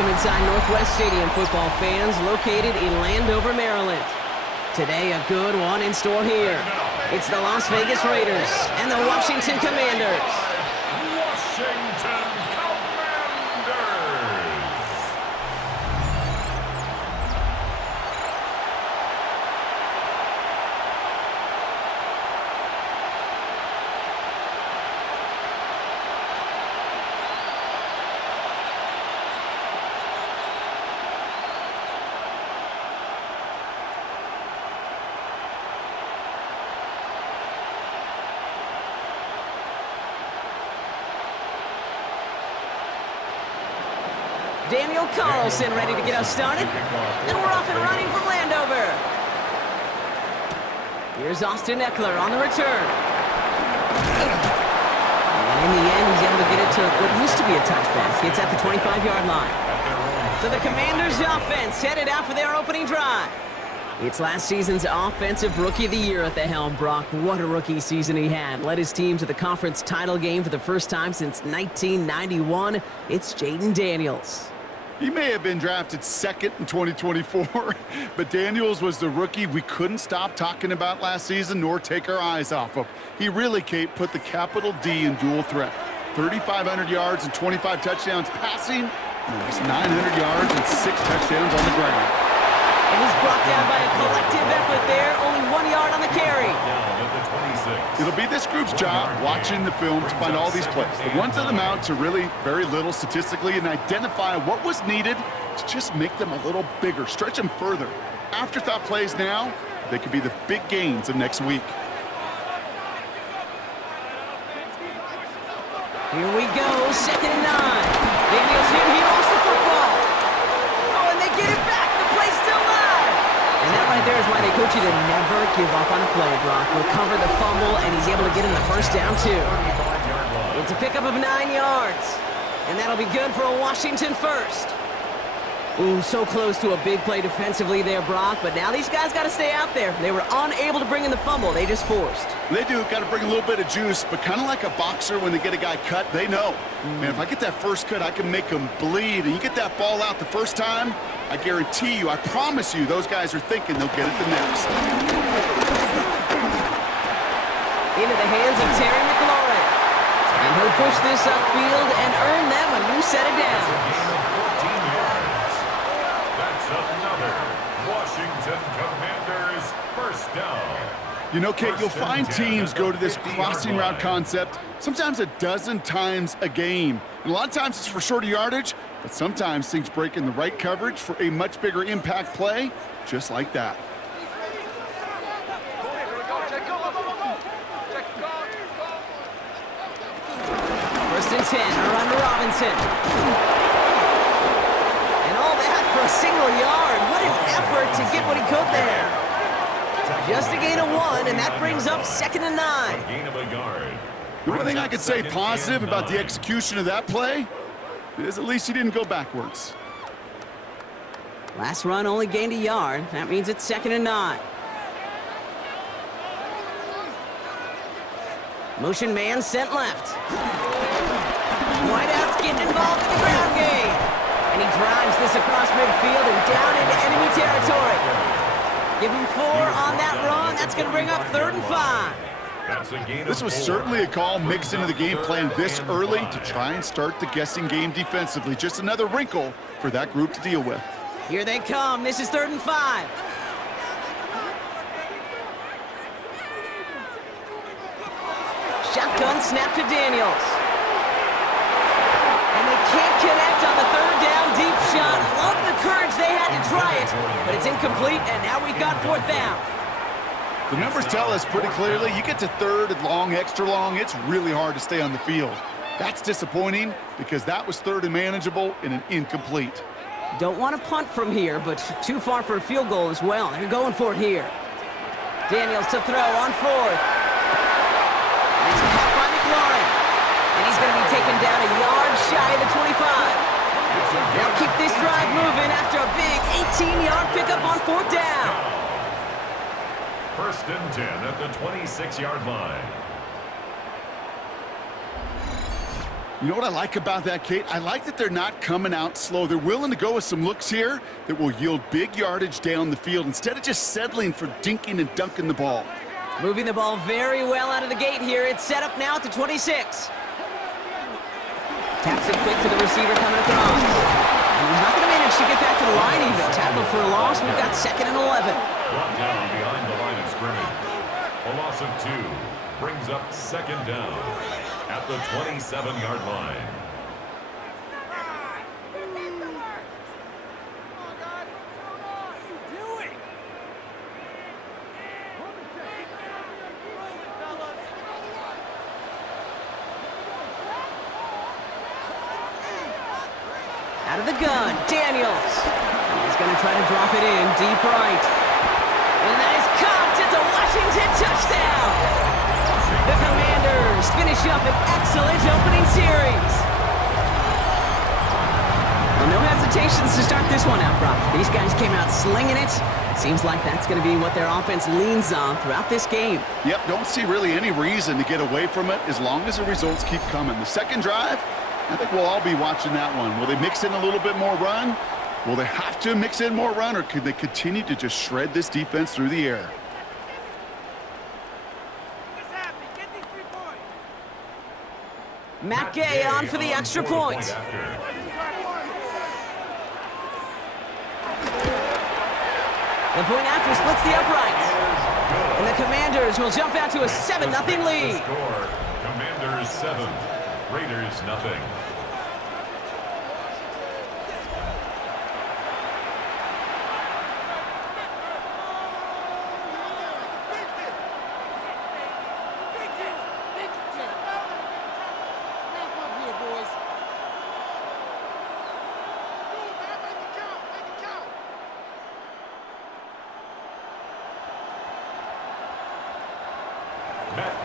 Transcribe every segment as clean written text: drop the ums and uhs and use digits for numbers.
Welcome inside Northwest Stadium, football fans, located in Landover, Maryland. Today, a good one in store here. It's the Las Vegas Raiders and the Washington Commanders. Washington Commanders. Daniel Carlson ready to get us started. And we're off and running from Landover. Here's Austin Eckler on the return. And in the end, he's able to get it to what used to be a touchback. It's at the 25-yard line. So the Commanders' offense headed out for their opening drive. It's last season's Offensive Rookie of the Year at the helm, Brock. What a rookie season he had. Led his team to the conference title game for the first time since 1991. It's Jayden Daniels. He may have been drafted second in 2024, but Daniels was the rookie we couldn't stop talking about last season nor take our eyes off of. He really, Kate, put the capital D in dual threat. 3,500 yards and 25 touchdowns passing, and almost 900 yards and 6 touchdowns on the ground. And he's brought down by a collective effort there, only 1 yard on the carry. It'll be this group's job watching the film to find all these plays. The ones that amount to really very little statistically and identify what was needed to just make them a little bigger, stretch them further. Afterthought plays now, they could be the big gains of next week. Here we go, 2nd and 9. Daniels here, he lost the football. Oh, and they get it back. The play's still live. And that right there is why they coach you to never give up on a play, Brock. Recover the fumble, and he's able to get him the first down, too. It's a pickup of 9 yards. And that'll be good for a Washington first. Ooh, so close to a big play defensively there, Brock. But now these guys got to stay out there. They were unable to bring in the fumble. They just forced. They do. Got to bring a little bit of juice, but kind of like a boxer when they get a guy cut, they know. Man, if I get that first cut, I can make them bleed. And you get that ball out the first time, I guarantee you, I promise you, those guys are thinking they'll get it the next. Into the hands of Terry McLaurin. And he'll push this upfield and earn them a new set of downs. Washington Commanders first down. You know, Kate, you'll find teams go to this crossing route concept sometimes a dozen times a game. And a lot of times it's for shorter yardage, but sometimes things break in the right coverage for a much bigger impact play, just like that. First and 10, a run to Robinson. And all that for a single yard. What an effort to get what he could there. Just a gain of 1, and that brings up 2nd and 9. Gain of a yard. The one thing I could say positive about the execution of that play is at least he didn't go backwards. Last run only gained a yard. That means it's 2nd and 9. Motion man sent left. Wideout's getting involved in the ground game. And he drives this across midfield and down into enemy territory. Give him 4 on that run. That's going to bring up 3rd and 5. This was certainly a call mixed into the game plan this early to try and start the guessing game defensively. Just another wrinkle for that group to deal with. Here they come. This is 3rd and 5. Shotgun snap to Daniels. And they can't connect on the 3rd down deep shot. Love the courage they had to try it, but it's incomplete, and now we've got 4th down. The numbers tell us pretty clearly, you get to 3rd and long, extra long, it's really hard to stay on the field. That's disappointing because that was 3rd and manageable and an incomplete. Don't want to punt from here, but too far for a field goal as well. They're going for it here. Daniels to throw on 4th. It's caught by McLaurin. And he's going to be taken down a yard shy of the 25. They'll keep this drive moving after a big 18-yard pickup on 4th down. 1st and 10 at the 26-yard line. You know what I like about that, Kate? I like that they're not coming out slow. They're willing to go with some looks here that will yield big yardage down the field instead of just settling for dinking and dunking the ball. Moving the ball very well out of the gate here. It's set up now at the 26. Taps it quick to the receiver coming across. And he's not going to manage to get back to the line even. Tackle for a loss. We've got 2nd and 11. Brought down behind the line of scrimmage. A loss of 2 brings up 2nd down at the 27-yard line. Out of the gun, Daniels. He's going to try to drop it in deep right. And that is caught. It's a Washington touchdown. The Commanders finish up an excellent opening series. Well, no hesitations to start this one out, Brock. These guys came out slinging it. Seems like that's going to be what their offense leans on throughout this game. Yep, don't see really any reason to get away from it as long as the results keep coming. The second drive, I think we'll all be watching that one. Will they mix in a little bit more run? Will they have to mix in more run, or could they continue to just shred this defense through the air? Matt Gay on for the extra point. The point after splits the uprights. And the Commanders will jump out to a 7-0 lead. Commanders 7, Raiders nothing.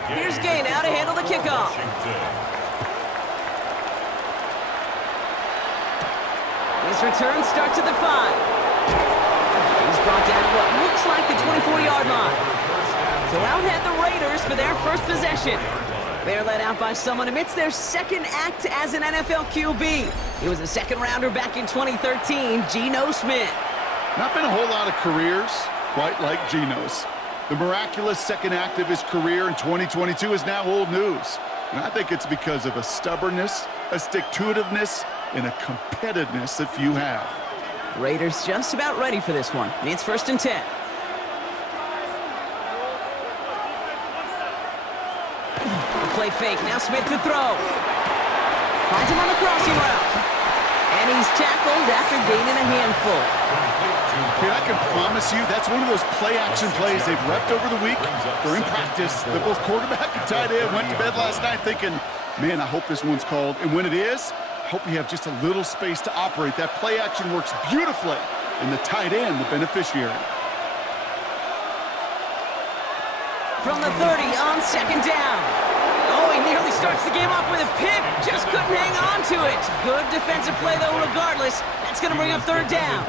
Here's Gay now to handle the kickoff. His return starts at the 5. He's brought down what looks like the 24-yard line. So out head the Raiders for their first possession. They're led out by someone amidst their second act as an NFL QB. He was a second-rounder back in 2013, Geno Smith. Not been a whole lot of careers quite like Geno's. The miraculous second act of his career in 2022 is now old news. And I think it's because of a stubbornness, a stick-to-itiveness, and a competitiveness that few have. Raiders just about ready for this one. It's 1st and 10. The play fake. Now Smith to throw. Finds him on the crossing route. And he's tackled after gaining a handful. Okay, I can promise you that's one of those play-action plays they've repped over the week during practice. That both quarterback and tight end went to bed last night thinking, man, I hope this one's called. And when it is, I hope you have just a little space to operate. That play-action works beautifully, and the tight end, the beneficiary. From the 30 on 2nd down. Oh, he nearly starts the game off with a pick. Just couldn't hang on to it. Good defensive play, though, regardless. That's going to bring up 3rd down.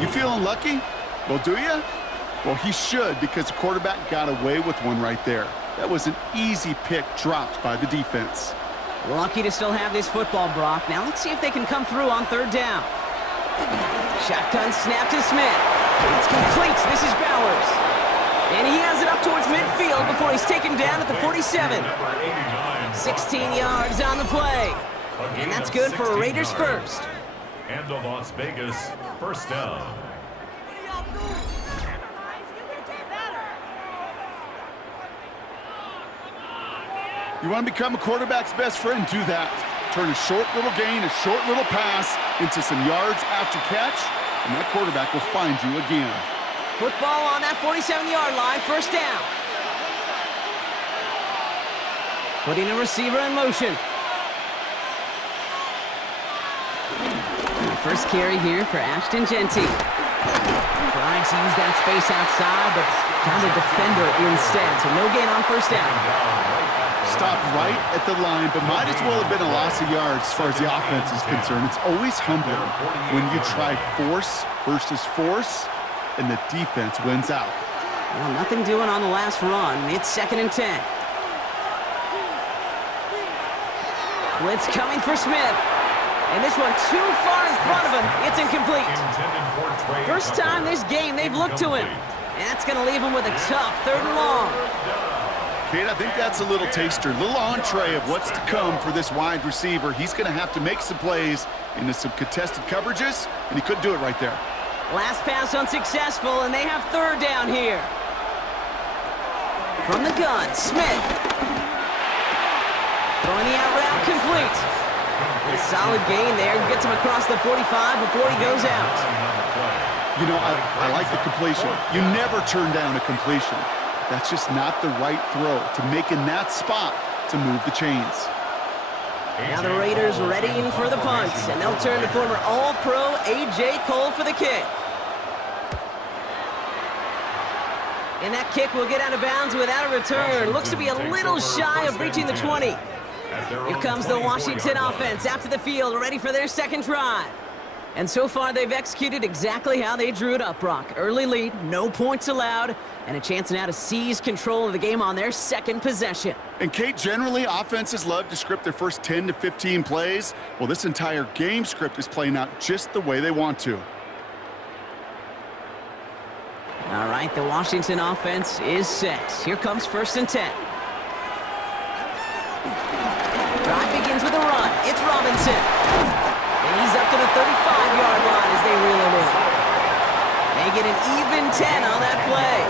You feeling lucky? Well, do you? Well, he should, because the quarterback got away with one right there. That was an easy pick dropped by the defense. Lucky to still have this football, Brock. Now let's see if they can come through on 3rd down. Shotgun snap to Smith. It's complete. This is Bowers. And he has it up towards midfield before he's taken down at the 47. 16 yards on the play. And that's good for a Raiders first. And the Las Vegas 1st down. You want to become a quarterback's best friend? Do that. Turn a short little gain, a short little pass into some yards after catch, and that quarterback will find you again. Football on that 47-yard line, 1st down. Putting a receiver in motion. First carry here for Ashton Genty. Trying to use that space outside, but found a defender instead, so no gain on 1st down. Stopped right at the line, but might as well have been a loss of yards as far as the offense is concerned. It's always humbling when you try force versus force, and the defense wins out. Well, nothing doing on the last run. It's 2nd and 10. Blitz coming for Smith. And this one too far in front of him. It's incomplete. First time this game they've looked to him. And that's going to leave him with a tough 3rd and long. Kate, I think that's a little taster, a little entree of what's to come for this wide receiver. He's going to have to make some plays into some contested coverages, and he couldn't do it right there. Last pass unsuccessful, and they have 3rd down here. From the gun, Smith. Throwing the out route complete. A solid gain there. Gets him across the 45 before he goes out. You know, I like the completion. You never turn down a completion. That's just not the right throw to make in that spot to move the chains. Now the Raiders readying for the punt, and they'll turn to former All-Pro A.J. Cole for the kick. And that kick will get out of bounds without a return. Looks to be a little shy of reaching the 20. Here comes the Washington offense out to the field, ready for their 2nd drive. And so far, they've executed exactly how they drew it up, Brock. Early lead, no points allowed, and a chance now to seize control of the game on their 2nd possession. And, Kate, generally, offenses love to script their first 10 to 15 plays. Well, this entire game script is playing out just the way they want to. All right, the Washington offense is set. Here comes 1st and 10. Drive begins with a run. It's Robinson. And he's up to the 35-yard line as they reel him in. They get an even 10 on that play.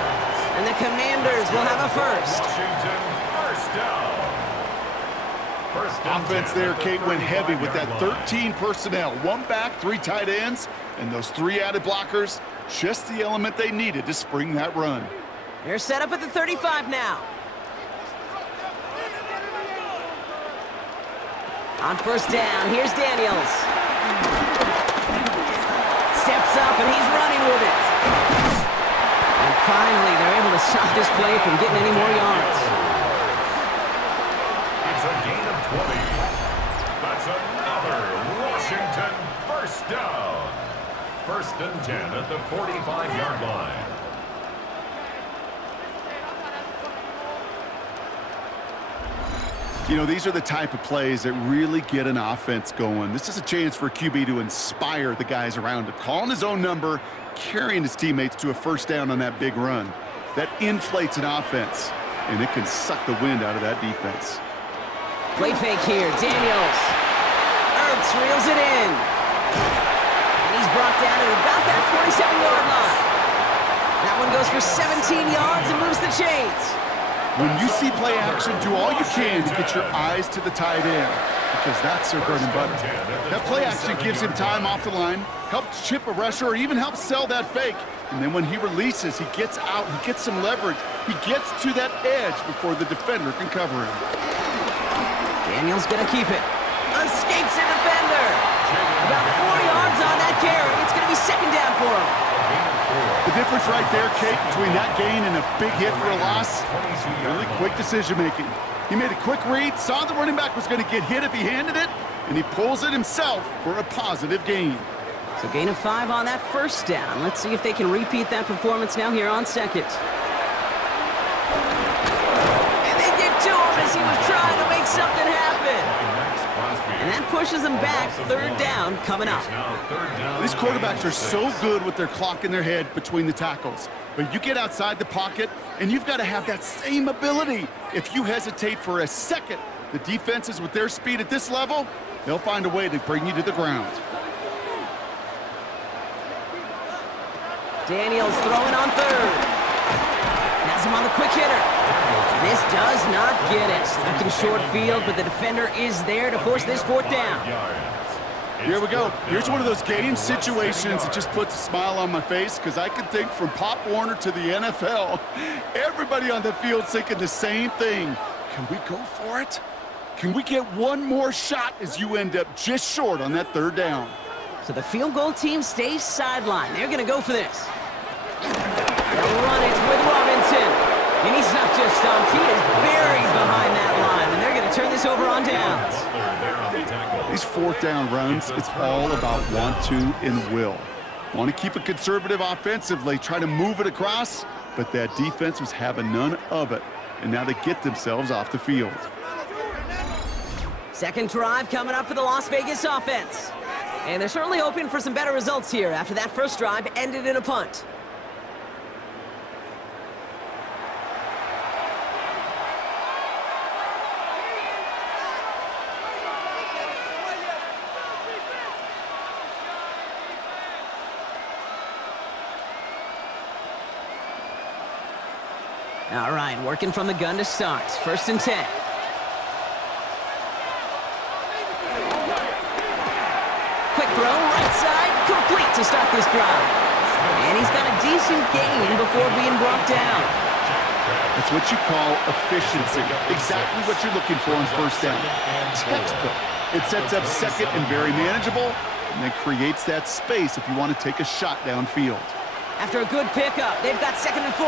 And the Commanders will have a first. Washington, first down. Offense there, Kate, went heavy with that 13 personnel. 1 back, 3 tight ends, and those 3 added blockers. Just the element they needed to spring that run. They're set up at the 35 now. On 1st down, here's Daniels. Steps up, and he's running with it. And finally, they're able to stop this play from getting any more yards. It's a gain of 20. That's another Washington 1st down. 1st and 10 at the 45-yard line. You know, these are the type of plays that really get an offense going. This is a chance for a QB to inspire the guys around him. Calling his own number, carrying his teammates to a 1st down on that big run. That inflates an offense, and it can suck the wind out of that defense. Play fake here, Daniels. Ertz reels it in. And he's brought down at about that 27-yard line. That one goes for 17 yards and moves the chains. When you see play action, do all you can to get your eyes to the tight end, because that's their bread and butter. That play action gives him time off the line, helps chip a rusher, or even helps sell that fake. And then when he releases, he gets out, he gets some leverage. He gets to that edge before the defender can cover him. Daniels gonna keep it. Escapes a defender. About 4 yards on that carry. It's gonna be 2nd down for him. The difference right there, Kate, between that gain and a big hit for a loss, really quick decision-making. He made a quick read, saw the running back was going to get hit if he handed it, and he pulls it himself for a positive gain. So gain of 5 on that 1st down. Let's see if they can repeat that performance now here on 2nd. And they get to him as he was trying to make something happen. And that pushes them back. 3rd down coming up. These quarterbacks are so good with their clock in their head between the tackles. But you get outside the pocket, and you've got to have that same ability. If you hesitate for a second, the defenses with their speed at this level, they'll find a way to bring you to the ground. Daniels throwing on 3rd. Has him on the quick hitter. This does not get it. Looking short field, but the defender is there to force this 4th down. Here we go. Here's one of those game situations that just puts a smile on my face, because I can think from Pop Warner to the NFL, everybody on the field thinking the same thing. Can we go for it? Can we get one more shot as you end up just short on that 3rd down? So the field goal team stays sidelined. They're going to go for this. They'll run it with Robinson. And he's not just stumped, he is buried behind that line. And they're going to turn this over on downs. These 4th down runs, it's all about want to and will. Want to keep it conservative offensively, try to move it across, but that defense was having none of it. And now they get themselves off the field. Second drive coming up for the Las Vegas offense. And they're certainly hoping for some better results here after that first drive ended in a punt. All right, working from the gun to start. First and 10. Quick throw, right side, complete to start this drive. And he's got a decent gain before being brought down. That's what you call efficiency. Exactly what you're looking for on first down. Textbook. It sets up second and very manageable, and then creates that space if you want to take a shot downfield. After a good pickup, they've got 2nd and 4.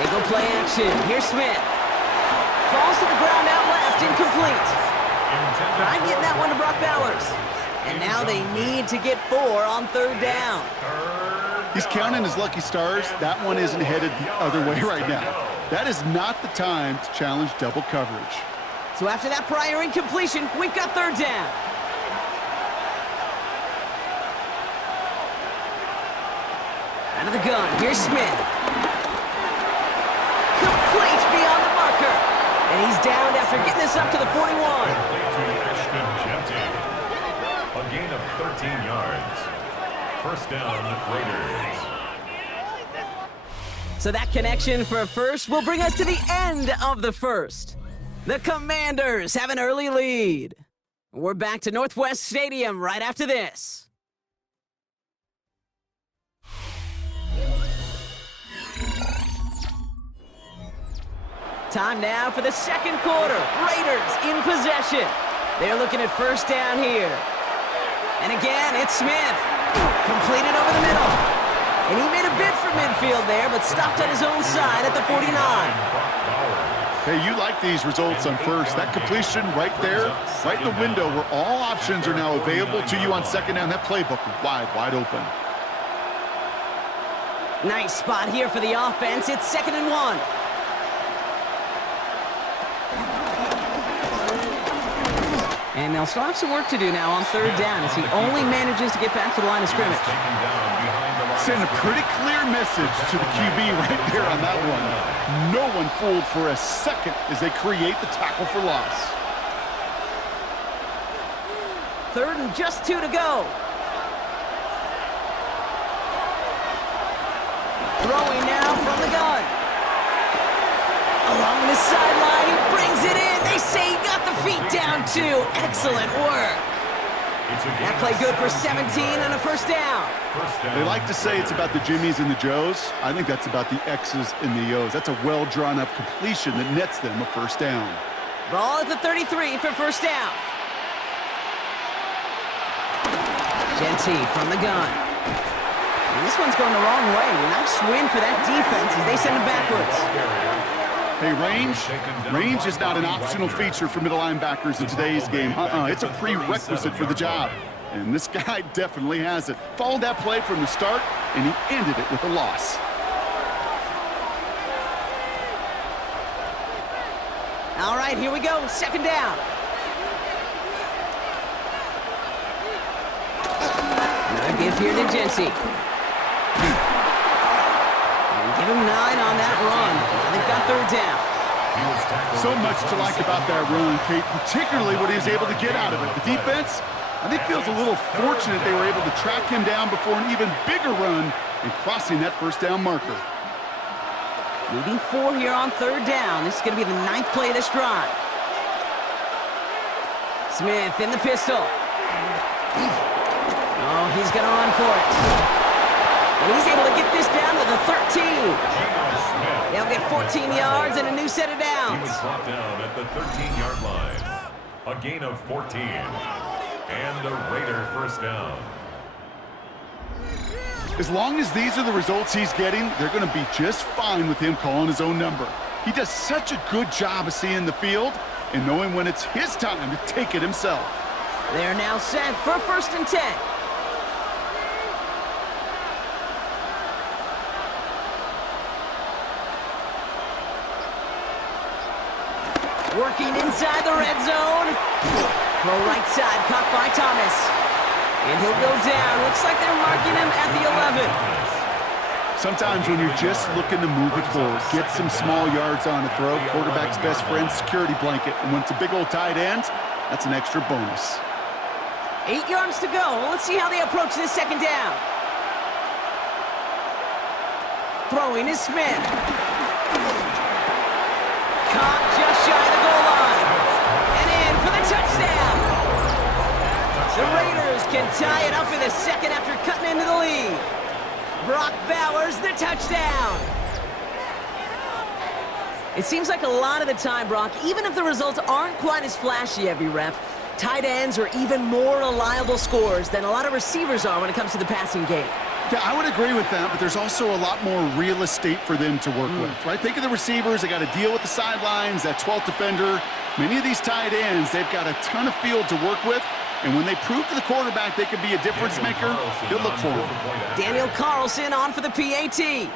They go play action. Here's Smith. Falls to the ground out left, incomplete. Tried getting that one to Brock Bowers. And now they need to get 4 on 3rd down. He's counting his lucky stars. That one isn't headed the other way right now. That is not the time to challenge double coverage. So after that prior incompletion, we've got 3rd down. Out of the gun, here's Smith. Complete beyond the marker. And he's downed after getting this up to the 41. A gain of 13 yards. First down, Raiders. So that connection for a first will bring us to the end of the first. The Commanders have an early lead. We're back to Northwest Stadium right after this. Time now for the second quarter. Raiders in possession. They're looking at first down here. And again, it's Smith. Completed over the middle. And he made a bid for midfield there, but stopped on his own side at the 49. Hey, you like these results on first. That completion right there, right in the window where all options are now available to you on second down. That playbook wide open. Nice spot here for the offense. It's 2nd and 1. And they'll still have some work to do now on 3rd down as he only manages to get back to the line of scrimmage. Send a pretty clear message to the QB right there on that one. No one fooled for a second as they create the tackle for loss. 3rd and just 2 to go. Throwing now from the gun. Along the sideline, he brings it in. They say he got the feet down too. Excellent work. That play good for 17 and a first down. They like to say it's about the Jimmies and the Joes. I think that's about the X's and the O's. That's a well-drawn-up completion that nets them a first down. Ball at the 33 for first down. Genty from the gun. And this one's going the wrong way. Nice win for that defense as they send it backwards. Hey, range is not an optional feature for middle linebackers in today's game. It's a prerequisite for the job. And this guy definitely has it. Followed that play from the start, and he ended it with a loss. All right, here we go. 2nd down. Another give here to Genty. Give him 9 on that run. They've got 3rd down. So much to like about that run, Kate, particularly what he was able to get out of it. The defense, I think, feels a little fortunate they were able to track him down before an even bigger run and crossing that first down marker. Moving 4 here on 3rd down. This is going to be the 9th play of this drive. Smith in the pistol. Oh, he's going to run for it. And he's able to get this down to the 13. They'll get 14 yards and a new set of downs. He was brought down at the 13-yard line. A gain of 14. And a Raider first down. As long as these are the results he's getting, they're going to be just fine with him calling his own number. He does such a good job of seeing the field and knowing when it's his time to take it himself. They're now set for 1st and 10. Working inside the red zone. Throw right side, caught by Thomas. And he'll go down. Looks like they're marking him at the 11. Sometimes when you're just looking to move it forward, get some small yards on a throw, quarterback's best friend, security blanket. And when it's a big old tight end, that's an extra bonus. 8 yards to go. Let's see how they approach this second down. Throwing is Smith. Caught just shy of the goal line. And in for the touchdown. The Raiders can tie it up in the second after cutting into the lead. Brock Bowers, the touchdown. It seems like a lot of the time, Brock, even if the results aren't quite as flashy every rep, tight ends are even more reliable scorers than a lot of receivers are when it comes to the passing game. Yeah, I would agree with that, but there's also a lot more real estate for them to work with, right? Think of the receivers. They got to deal with the sidelines, that 12th defender. Many of these tight ends, they've got a ton of field to work with, and when they prove to the quarterback they could be a difference maker, he'll look for him. Daniel Carlson on for the PAT.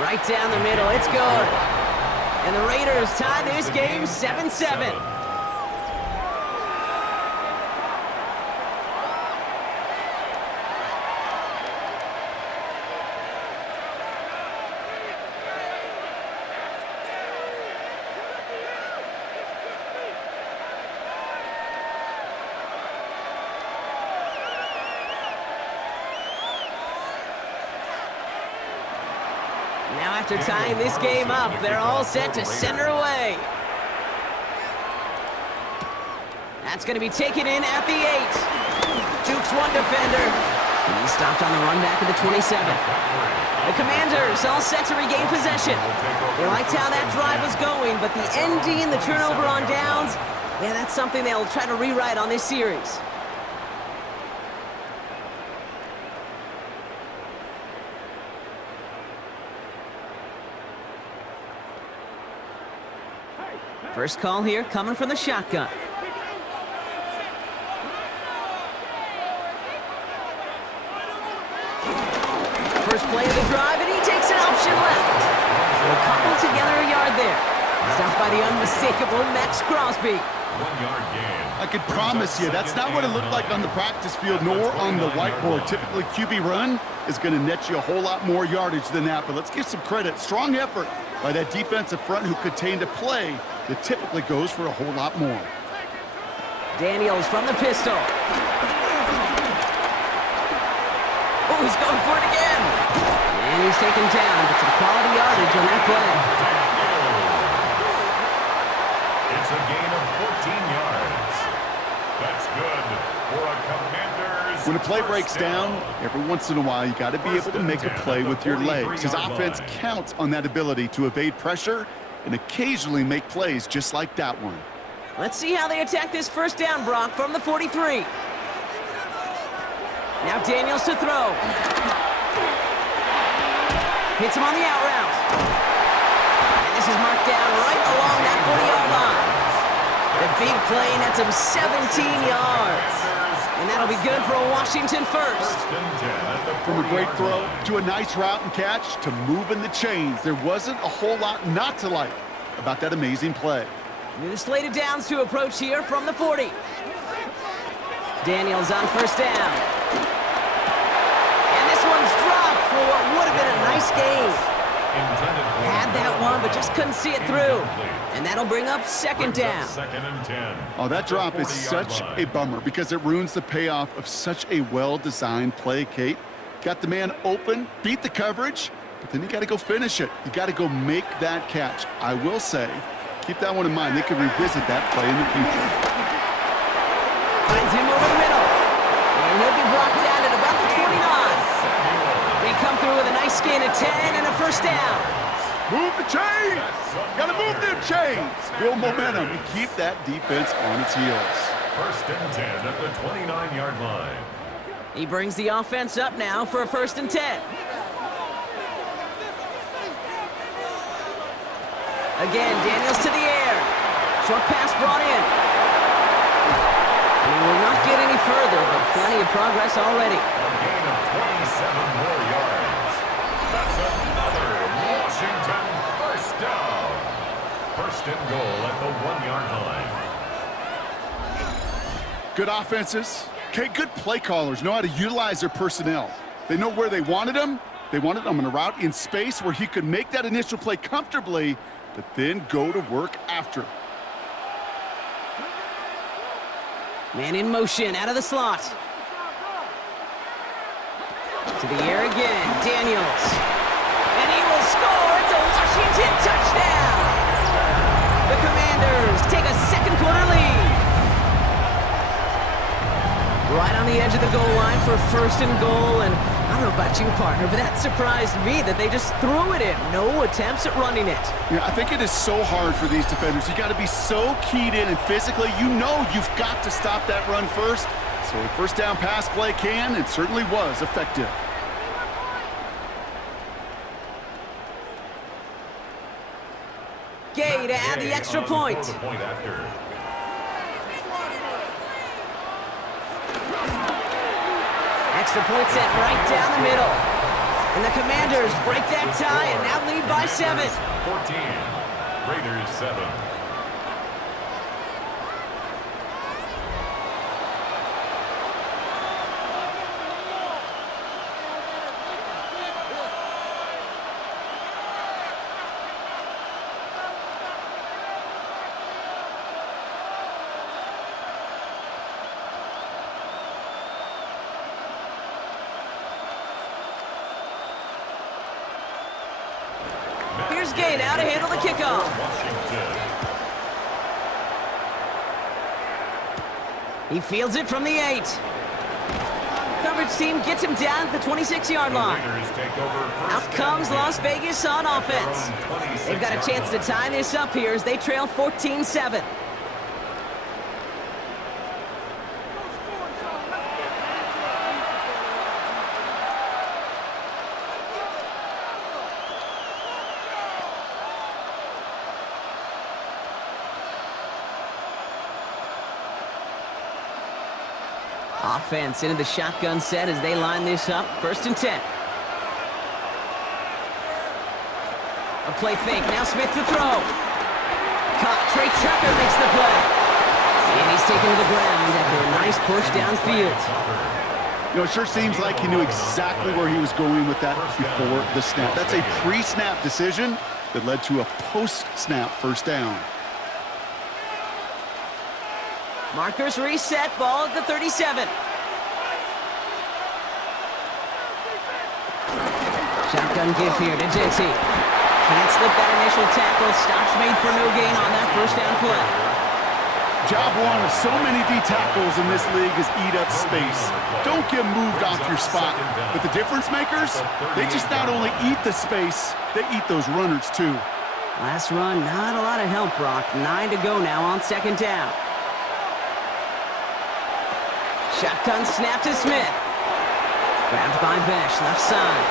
Right down the middle, it's good. And the Raiders tie this game 7-7. Now after tying this game up, they're all set to send her away. That's going to be taken in at the 8. Jukes one defender. He's stopped on the run back at the 27. The Commanders all set to regain possession. They liked how that drive was going, but the ending, the turnover on downs, yeah, that's something they'll try to rewrite on this series. First call here coming from the shotgun. First play of the drive, and he takes an option left. They'll cobble together a yard there. Stopped by the unmistakable Max Crosby. 1 yard gain. I could promise you that's not what it looked like on the practice field nor on the whiteboard. Typically, QB run is going to net you a whole lot more yardage than that, but let's give some credit. Strong effort by that defensive front who contained a play that typically goes for a whole lot more. Daniels from the pistol. Oh, he's going for it again. And he's taken down, but some quality yardage on that play. It's a gain of 14 yards. That's good for a Commanders. When a play breaks down, every once in a while, you got to be able to make a play with your legs. His offense counts on that ability to evade pressure and occasionally make plays just like that one. Let's see how they attack this first down, Brock, from the 43. Now Daniels to throw. Hits him on the out route. And this is marked down right along that 40-yard line. The big play nets him 17 yards. And that'll be good for a Washington first. From a great throw to a nice route and catch to moving the chains, there wasn't a whole lot not to like about that amazing play. New slate of downs to approach here from the 40. Daniels on first down. And this one's dropped for what would have been a nice game. Had that one, but just couldn't see it through. And that'll bring up second down. Second and 10. Oh, that drop is such a bummer because it ruins the payoff of such a well-designed play, Kate. Got the man open, beat the coverage, but then you got to go finish it. You got to go make that catch. I will say, keep that one in mind. They could revisit that play in the future. Finds him over the middle. And he'll be brought down at about the 29. They come through with a nice gain of 10 and a first down. Move the chains! Got to move them chains! Build momentum and keep that defense on its heels. First and 10 at the 29-yard line. He brings the offense up now for a first and 10. Again, Daniels to the air. Short pass brought in. And he will not get any further, but plenty of progress already. A gain of 27 more yards. That's another Washington first down. First and goal at the 1-yard line. Good offenses. Okay, good play callers know how to utilize their personnel. They know where they wanted him. They wanted him on a route in space where he could make that initial play comfortably, but then go to work after. Man in motion, out of the slot. To the air again, Daniels. And he will score. It's a Washington touchdown. The Commanders take a second quarter lead. Right on the edge of the goal line for first and goal, and I don't know about you, partner, but that surprised me that they just threw it in. No attempts at running it. Yeah, I think it is so hard for these defenders. You got to be so keyed in, and physically, you know you've got to stop that run first. So a first down pass play can, and certainly was effective. Gay to add the extra point. Extra point set right down the middle. And the Commanders break that tie and now lead by 7. 14, Raiders 7. Here's Gay now to handle the kickoff. He fields it from the 8. Coverage team gets him down at the 26-yard line. Out comes Las Vegas on offense. They've got a chance to tie this up here as they trail 14-7. Offense into the shotgun set as they line this up. First and 10. A play fake. Now Smith to throw. Caught. Trey Tucker makes the play. And he's taken to the ground after a nice push downfield. You know, it sure seems like he knew exactly where he was going with that before the snap. That's a pre-snap decision that led to a post-snap first down. Markers reset, ball at the 37. Shotgun give here to Genty. Can't slip that initial tackle. Stops made for no gain on that first down play. Job one of so many D tackles in this league is eat up space. Don't get moved off your spot. But the difference makers, they just not only eat the space, they eat those runners too. Last run, not a lot of help, Brock. 9 to go now on second down. Shotgun snap to Smith. Grabbed by Besh, left side.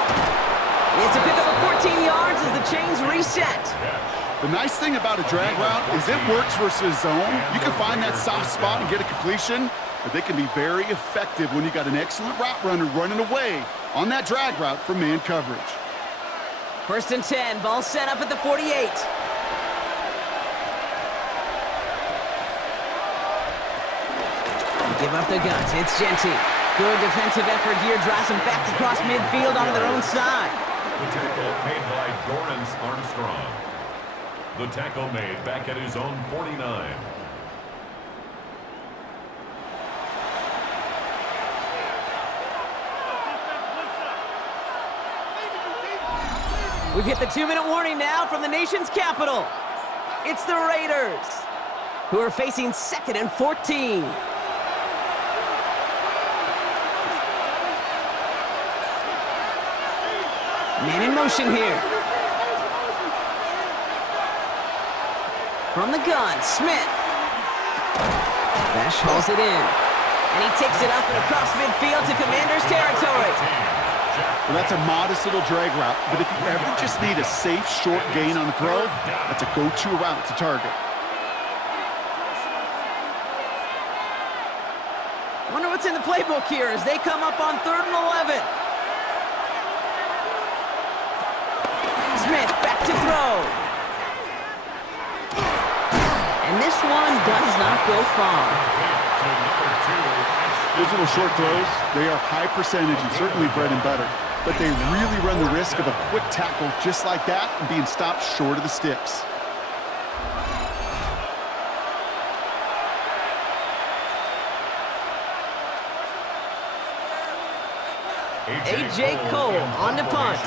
It's a pickup of 14 yards as the chains reset. The nice thing about a drag route is it works versus zone. You can find that soft spot and get a completion, but they can be very effective when you got an excellent route runner running away on that drag route from man coverage. First and 10, ball set up at the 48. Give up the guts. It's Genty. Good defensive effort here. Drives them back across midfield onto their own side. The tackle made by Dorrance Armstrong. The tackle made back at his own 49. We've hit the 2-minute warning now from the nation's capital. It's the Raiders, who are facing 2nd and 14. Man in motion here. From the gun, Smith. Bash hauls it in. And he takes it up and across midfield to Commanders territory. Well, that's a modest little drag route, but if you ever just need a safe, short gain on the throw, that's a go-to route to target. Wonder what's in the playbook here as they come up on 3rd and 11. Smith back to throw. this one does not go far. To number 2. Those little short throws, they are high percentage and certainly bread and butter. But they really run the risk of a quick tackle just like that and being stopped short of the sticks. A.J. Cole on to punt.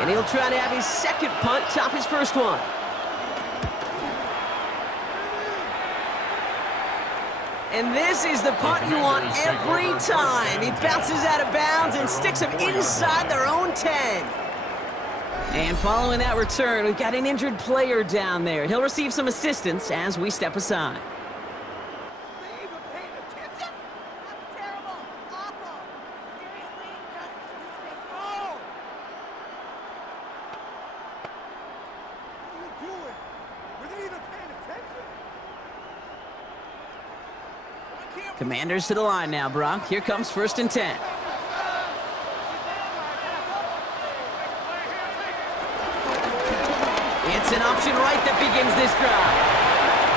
And he'll try to have his second punt top his first one. And this is the punt you want every time. He bounces out of bounds and sticks them inside their own 10. And following that return, we've got an injured player down there. He'll receive some assistance as we step aside. Commanders to the line now, Brock. Here comes 1st and 10. It's an option right that begins this drive.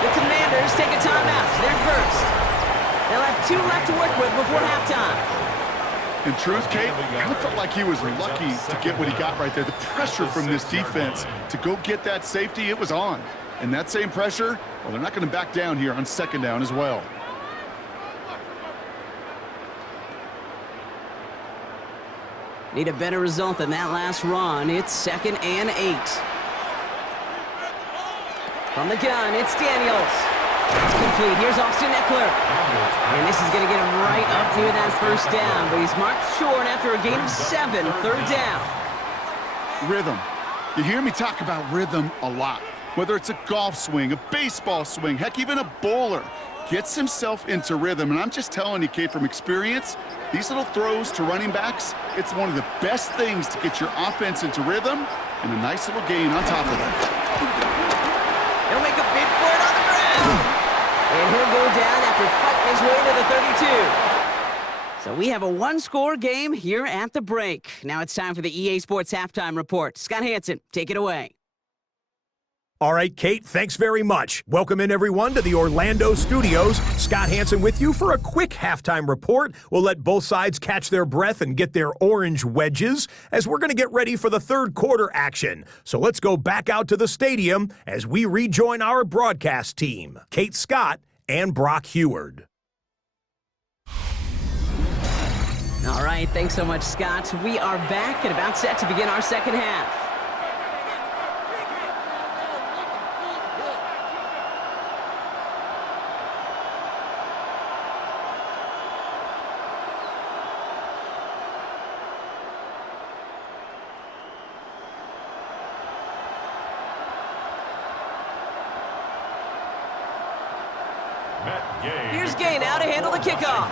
The Commanders take a timeout. They're first. They'll have 2 left to work with before halftime. In truth, Kate, I kind of felt like he was lucky to get what he got right there. The pressure from this defense to go get that safety, it was on. And that same pressure, well, they're not going to back down here on 2nd down as well. Need a better result than that last run. It's 2nd and 8. From the gun, it's Daniels. It's complete. Here's Austin Eckler. And this is going to get him right up near that 1st down. But he's marked short after a gain of 7. 3rd down. Rhythm. You hear me talk about rhythm a lot. Whether it's a golf swing, a baseball swing, heck, even a bowler. Gets himself into rhythm. And I'm just telling you, Kate, from experience, these little throws to running backs, it's one of the best things to get your offense into rhythm and a nice little gain on top of that. He'll make a bid for it on the ground. And he'll go down after fighting his way to the 32. So we have a 1-score game here at the break. Now it's time for the EA Sports Halftime Report. Scott Hansen, take it away. All right, Kate, thanks very much. Welcome in, everyone, to the Orlando studios. Scott Hansen with you for a quick halftime report. We'll let both sides catch their breath and get their orange wedges as we're going to get ready for the 3rd quarter action. So let's go back out to the stadium as we rejoin our broadcast team, Kate Scott and Brock Heward. All right, thanks so much, Scott. We are back and about set to begin our 2nd half. Here's Gay now to handle the kickoff.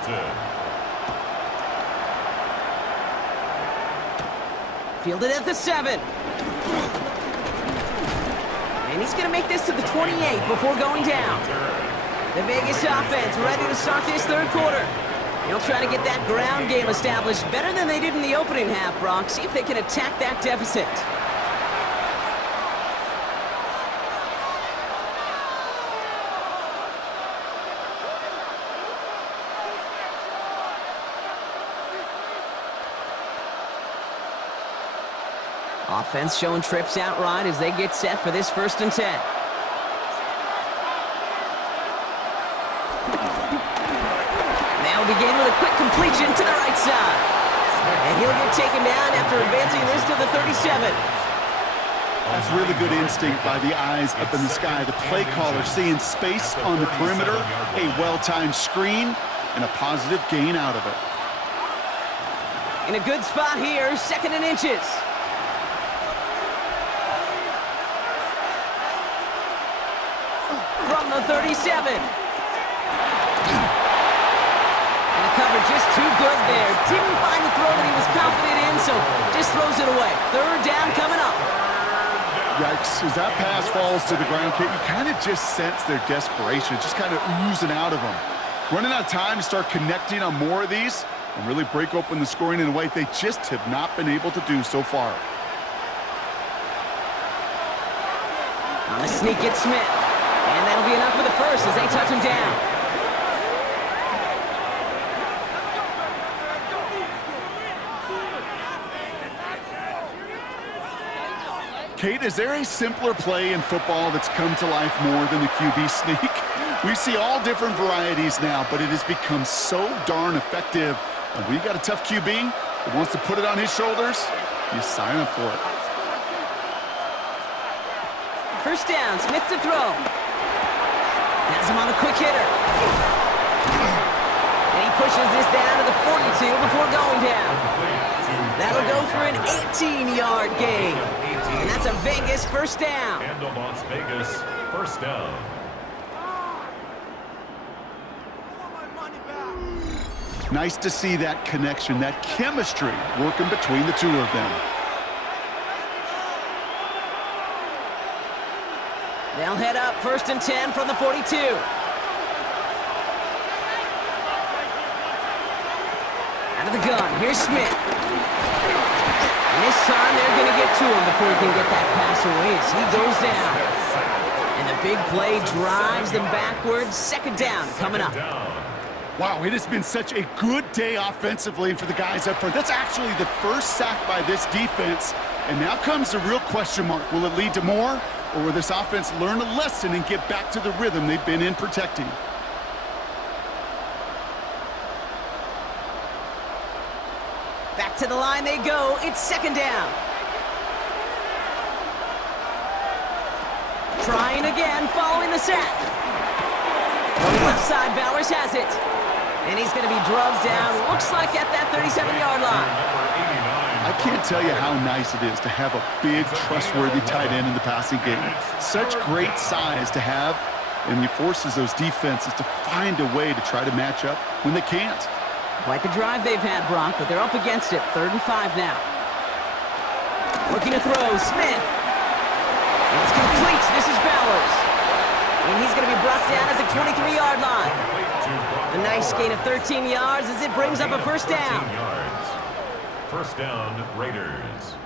Fielded at the 7. And he's going to make this to the 28 before going down. The Vegas offense ready to start this 3rd quarter. They'll try to get that ground game established better than they did in the opening half, Brock. See if they can attack that deficit. Offense showing trips outright as they get set for this 1st and 10. They'll begin with a quick completion to the right side. And he'll get taken down after advancing this to the 37. That's really good instinct by the eyes up in the sky. The play caller seeing space on the perimeter, a well-timed screen, and a positive gain out of it. In a good spot here, 2nd and inches. From the 37. And the cover just too good there. Didn't find the throw that he was confident in, so just throws it away. 3rd down coming up. Yikes, as that pass falls to the ground, Kate, you kind of just sense their desperation, just kind of oozing out of them. Running out of time to start connecting on more of these and really break open the scoring in a way they just have not been able to do so far. On the sneak, it's Smith. And that'll be enough for the first as they touch him down. Kate, is there a simpler play in football that's come to life more than the QB sneak? We see all different varieties now, but it has become so darn effective. And when you got a tough QB that wants to put it on his shoulders, you sign up for it. First down, Smith to throw. Has him on a quick hitter. And he pushes this down to the 42 before going down. That'll go for an 18-yard gain. And that's a Vegas first down. And a Las Vegas first down. Nice to see that connection, that chemistry working between the two of them. They'll head up first and 10 from the 42. Out of the gun, here's Smith. And this time they're going to get to him before he can get that pass away as he goes down. And the big play drives them backwards. Second down coming up. Wow, it has been such a good day offensively for the guys up front. That's actually the first sack by this defense. And now comes the real question mark. Will it lead to more? Or will this offense learn a lesson and get back to the rhythm they've been in protecting? Back to the line they go. It's second down. Trying again following the sack. On the left side, Bowers has it. And he's going to be drugged down, looks like at that 37-yard line. I can't tell you how nice it is to have a big, trustworthy tight end in the passing game. Such great size to have, and it forces those defenses to find a way to try to match up when they can't. Quite the drive they've had, Brock, but they're up against it. 3rd and 5 now. Looking to throw, Smith. It's complete. This is Bowers. And he's going to be brought down at the 23-yard line. A nice gain of 13 yards as it brings up a first down. First down, Raiders.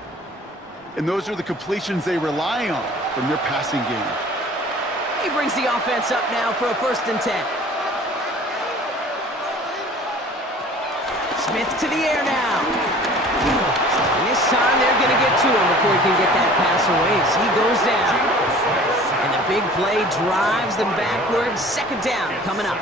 And those are the completions they rely on from their passing game. He brings the offense up now for a 1st and 10. Smith to the air now. And this time they're going to get to him before he can get that pass away as he goes down. And the big play drives them backwards. Second down coming up.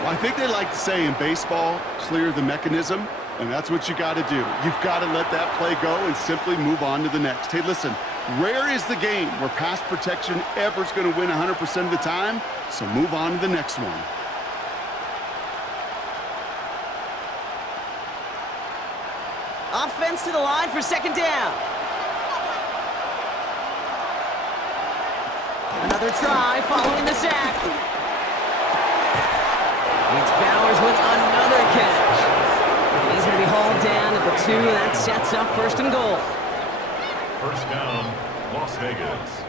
Well, I think they like to say in baseball, clear the mechanism, and that's what you got to do. You've got to let that play go and simply move on to the next. Hey, listen, rare is the game where pass protection ever is going to win 100% of the time, so move on to the next one. Offense to the line for second down. Another try following the sack. It's Bowers with another catch. And he's going to be hauled down at the 2. That sets up 1st and goal. First down, Las Vegas.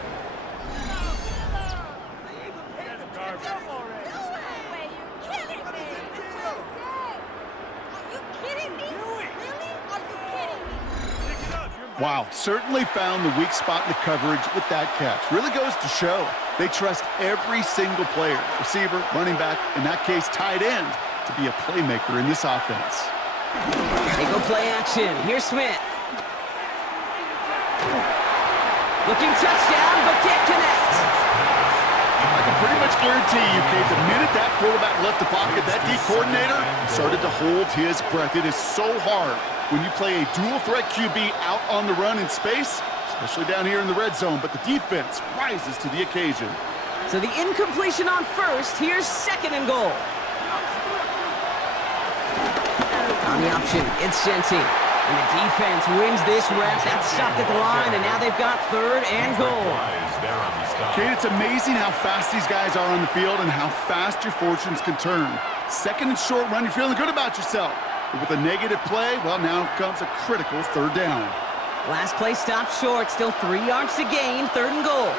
Wow, certainly found the weak spot in the coverage with that catch. Really goes to show they trust every single player, receiver, running back, in that case, tight end, to be a playmaker in this offense. They go play action. Here's Smith. Looking touchdown, but can't connect. I can pretty much guarantee you, Kate, the minute that quarterback left the pocket, that D coordinator started to hold his breath. It is so hard when you play a dual-threat QB out on the run in space, especially down here in the red zone, but the defense rises to the occasion. So the incompletion on first. Here's 2nd and goal. On the option, it's Genty. And the defense wins this rep. That's stopped at the line, and now they've got 3rd and goal. Kate, it's amazing how fast these guys are on the field and how fast your fortunes can turn. 2nd and short run, you're feeling good about yourself. But with a negative play, well, now comes a critical 3rd down. Last play stopped short. Still 3 yards to gain. 3rd and goal.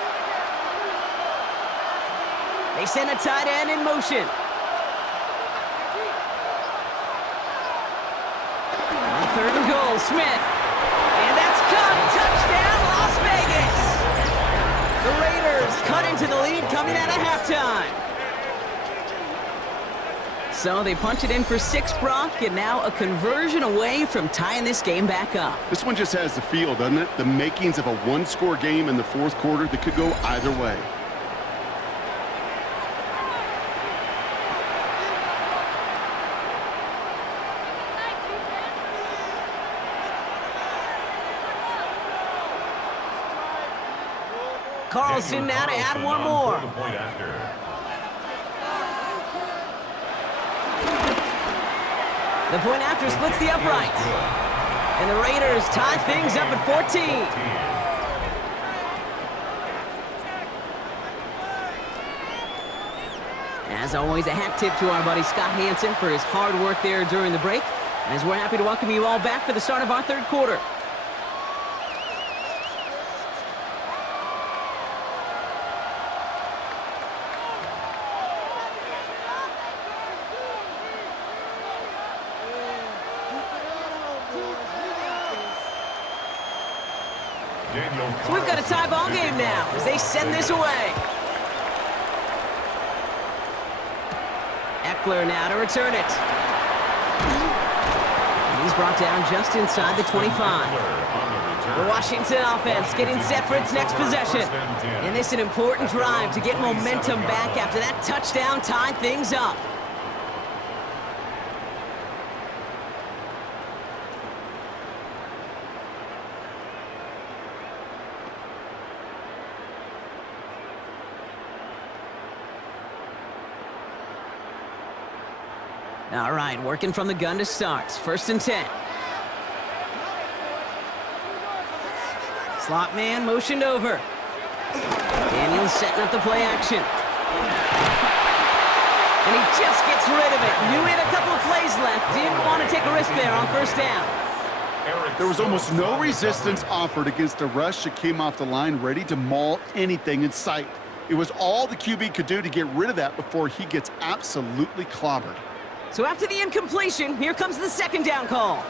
They send a tight end in motion. On 3rd and goal, Smith. And that's caught. Touchdown, Las Vegas. The Raiders cut to the lead coming out of halftime. So they punch it in for 6, Brock, and now a conversion away from tying this game back up. This one just has the feel, doesn't it? The makings of a one-score game in the fourth quarter that could go either way. Carlson now to add one more. The point after splits the upright. And the Raiders tie things up at 14. As always, a hat tip to our buddy Scott Hansen for his hard work there during the break, as we're happy to welcome you all back for the start of our third quarter. So we've got a tie ball game now as they send this away. Eckler now to return it. And he's brought down just inside the 25. The Washington offense getting set for its next possession. And this is an important drive to get momentum back after that touchdown tied things up. All right, working from the gun to start. 1st and 10. Slot man motioned over. Daniels setting up the play action. And he just gets rid of it. Knew he had a couple of plays left. Didn't want to take a risk there on 1st down. There was almost no resistance offered against a rush that came off the line ready to maul anything in sight. It was all the QB could do to get rid of that before he gets absolutely clobbered. So after the incompletion, here comes the 2nd down call.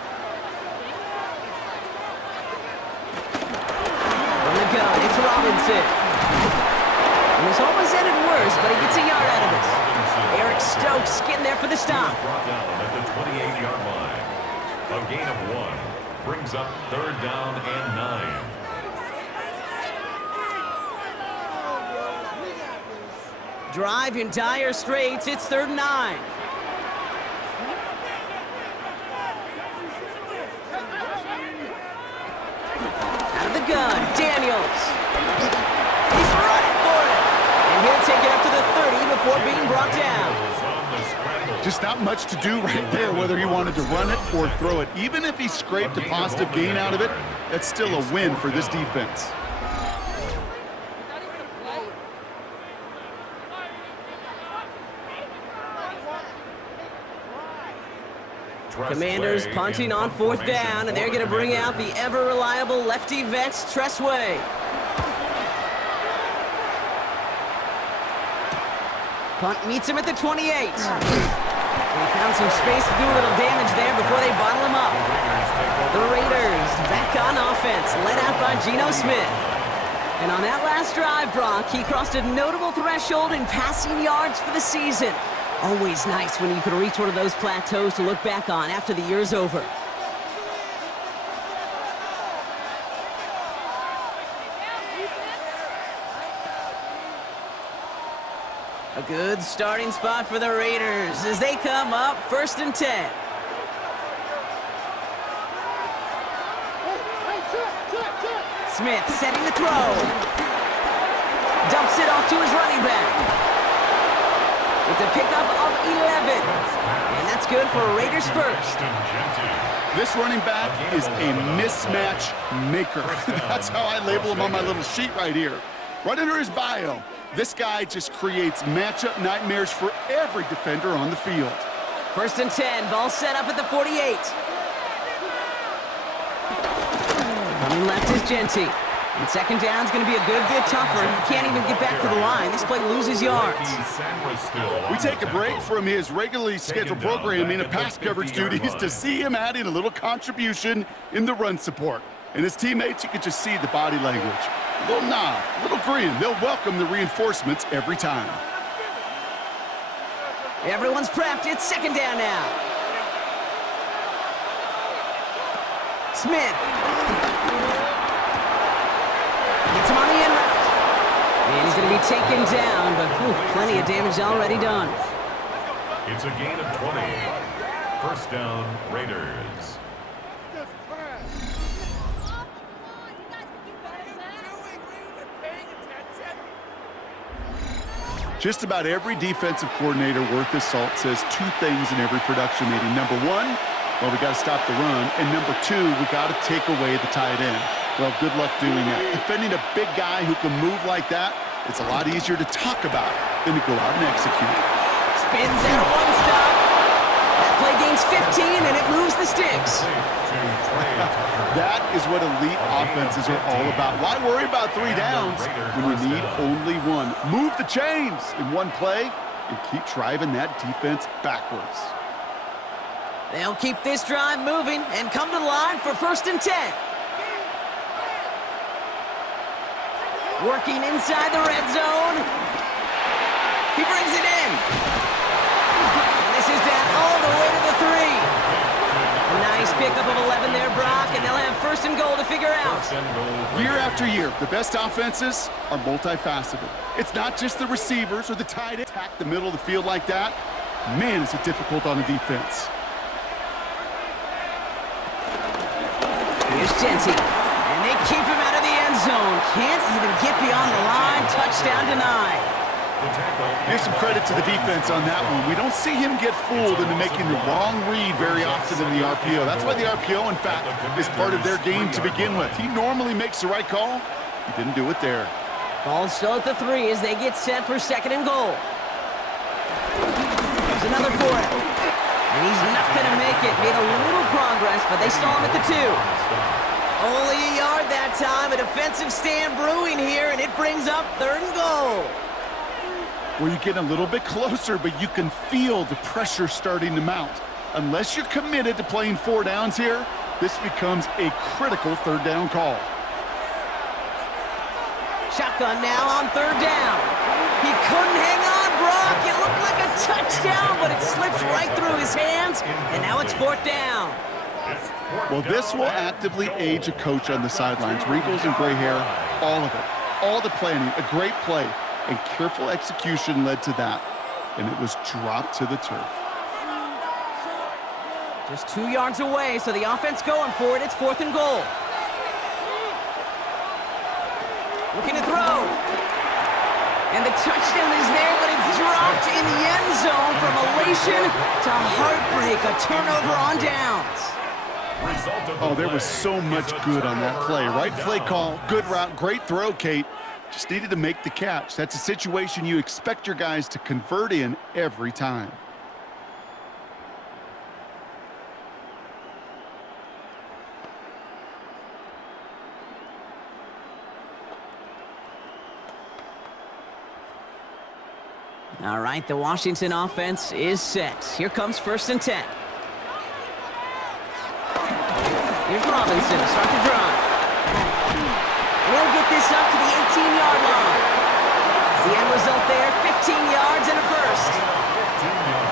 From the gun, it's Robinson. And this almost ended worse, but he gets a yard out of this. Eric Stokes getting there for the stop. Brought down at the 28-yard line. A gain of 1 brings up 3rd down and 9. Drive in dire straits. It's 3rd and 9. Gun, Daniels. He's running for it. And he'll take it up to the 30 before being brought down. Just not much to do right there, whether he wanted to run it or throw it. Even if he scraped a positive gain out of it, that's still a win for this defense. Commanders punting on 4th down, and they're going to bring out the ever-reliable lefty vets, Tressway. Punt meets him at the 28. They found some space to do a little damage there before they bottle him up. The Raiders back on offense, led out by Geno Smith. And on that last drive, Brock, he crossed a notable threshold in passing yards for the season. Always nice when you can reach one of those plateaus to look back on after the year's over. A good starting spot for the Raiders as they come up 1st and 10. Smith setting the throw. Dumps it off to his running back. It's a pickup of 11. And that's good for Raiders first. This running back is a mismatch maker. That's how I label him on my little sheet right here. Right under his bio, this guy just creates matchup nightmares for every defender on the field. 1st and 10, ball set up at the 48. Coming left is Genty. And 2nd down's going to be a good bit tougher. He can't even get back to the line. This play loses yards. We take a break from his regularly scheduled programming of pass coverage duties to see him add in a little contribution in the run support. And his teammates, you could just see the body language. Little nod, little grin. They'll welcome the reinforcements every time. Everyone's prepped. It's second down now. Smith. Gets him on the end route. And he's going to be taken down, but plenty of damage already done. It's a gain of 20. First down, Raiders. Just about every defensive coordinator worth his salt says two things in every production meeting. Number one, well, we got to stop the run. And number two, we got to take away the tight end. Well, good luck doing that. Defending a big guy who can move like that, it's a lot easier to talk about than to go out and execute. Spins out one stop. That play gains 15, and it moves the sticks. That is what elite offenses are all about. Why worry about 3 downs when you need only one? Move the chains in one play and keep driving that defense backwards. They'll keep this drive moving and come to the line for 1st and 10. Working inside the red zone. He brings it in. And this is down all the way to the 3. A nice pickup of 11 there, Brock, and they'll have 1st and goal to figure out. Year after year, the best offenses are multifaceted. It's not just the receivers or the tight end. Attack the middle of the field like that, man, is it difficult on the defense. Here's Genty, and they keep him out of the end zone. Can't even get beyond the line. Touchdown denied. Give some credit to the defense on that one. We don't see him get fooled into making the wrong read very often in the RPO. That's why the RPO, in fact, is part of their game to begin with. He normally makes the right call. He didn't do it there. Ball still at the 3 as they get set for 2nd and goal. There's another for it. And he's not going to make it. Made a little progress, but they stall him at the 2. Only a yard that time. A defensive stand brewing here, and it brings up 3rd and goal. Well, you're getting a little bit closer, but you can feel the pressure starting to mount. Unless you're committed to playing 4 downs here, this becomes a critical 3rd down call. Shotgun now on 3rd down. He couldn't hang on, Brock. It looked like a touchdown, but it slips right through his hands, and now it's 4th down. Well, this will actively age a coach on the sidelines. Wrinkles and gray hair, all of it. All the planning, a great play. And careful execution led to that, and it was dropped to the turf. Just 2 yards away, so the offense going for it. It's 4th and goal. Looking to throw. And the touchdown is there, but it's dropped in the end zone from elation to heartbreak. A turnover on downs. Oh, there was so much good on that play. Right play call, good route, great throw, Kate. Just needed to make the catch. That's a situation you expect your guys to convert in every time. All right, the Washington offense is set. Here comes 1st and 10. Here's Robinson to start the drive. And he'll get this up to the 18-yard line. The end result there, 15 yards and a 1st.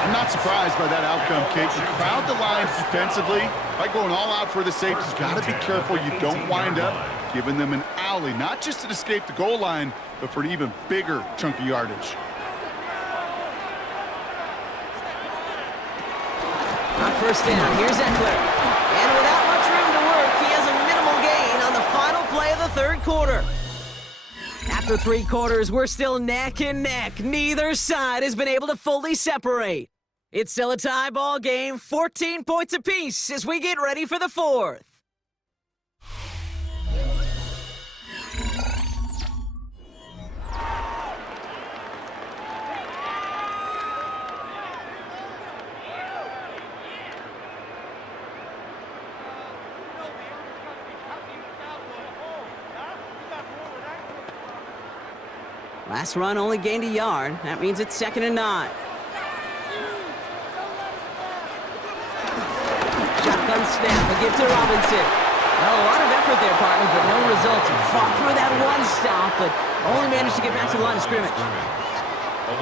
I'm not surprised by that outcome, Kate. You crowd the lines defensively by going all out for the safety. You've got to be careful you don't wind up giving them an alley, not just to escape the goal line, but for an even bigger chunk of yardage. On 1st down, here's Eckler. And without much room to work, he has a minimal gain on the final play of the 3rd quarter. After 3 quarters, we're still neck and neck. Neither side has been able to fully separate. It's still a tie ball game, 14 points apiece as we get ready for the 4th. Last run only gained a yard. That means it's 2nd and 9. Shotgun snap, a give to Robinson. Well, a lot of effort there, partner, but no results. He fought through that one stop, but only managed to get back to the line of scrimmage.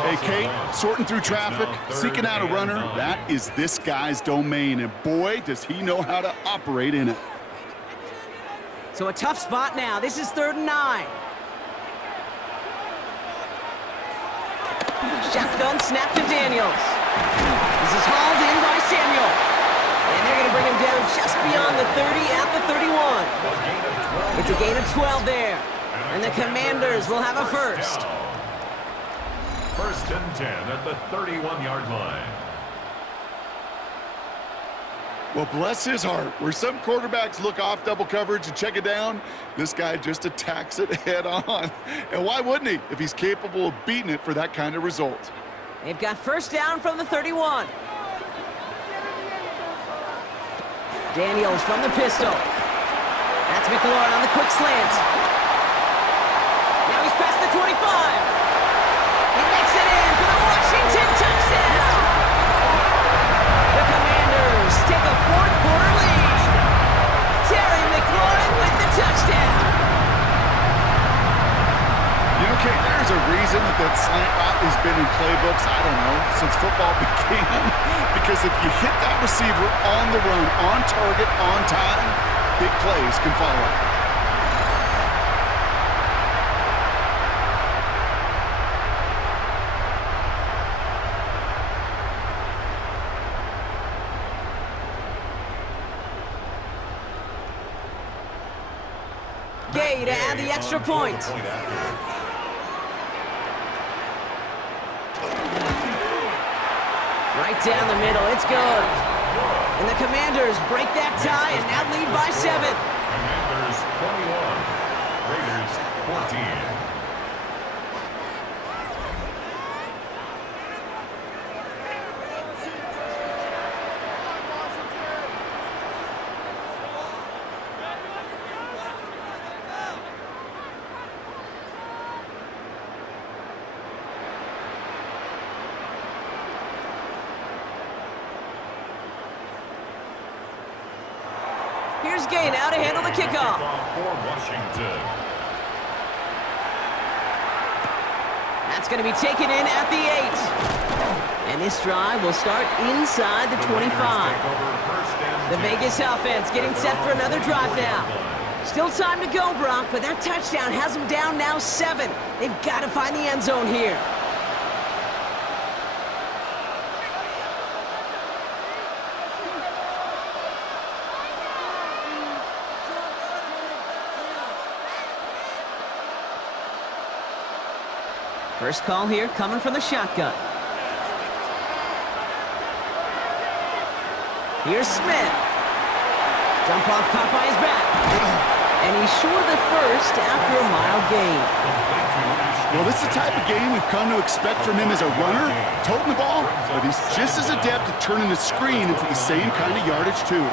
Hey, Kate, sorting through traffic, seeking out a runner, that is this guy's domain, and boy, does he know how to operate in it. So a tough spot now. This is 3rd and 9. Shotgun snap to Daniels. This is hauled in by Samuel. And they're going to bring him down just beyond the 30 at the 31. It's a gain of 12 there. And the Commanders will have a first. 1st and 10 at the 31-yard line. Well, bless his heart. Where some quarterbacks look off double coverage and check it down, this guy just attacks it head on. And why wouldn't he if he's capable of beating it for that kind of result? They've got first down from the 31. Daniels from the pistol. That's McLaurin on the quick slant. Now he's past the 25. He makes it in for the Washington touchdown. The Commanders take a 4th quarter lead. Terry McLaurin with the touchdown. You know, Kate, there's a reason that slant route has been in playbooks, I don't know, since football began. Because if you hit that receiver on the run, on target, on time, big plays can follow. Gay to add the extra point. Right down the middle, it's good. And the Commanders break that tie and now lead by 7. Commanders 21, Raiders 14. Here's Gay now to handle the kickoff. For Washington. That's going to be taken in at the 8. And this drive will start inside the 25. The Vegas offense getting set for another drive now. Still time to go, Brock, but that touchdown has them down now 7. They've got to find the end zone here. First call here coming from the shotgun. Here's Smith. Jump off caught by his back. And he's short of the first after a mild gain. Well, this is the type of game we've come to expect from him as a runner, toting the ball, but he's just as adept at turning the screen into the same kind of yardage, too.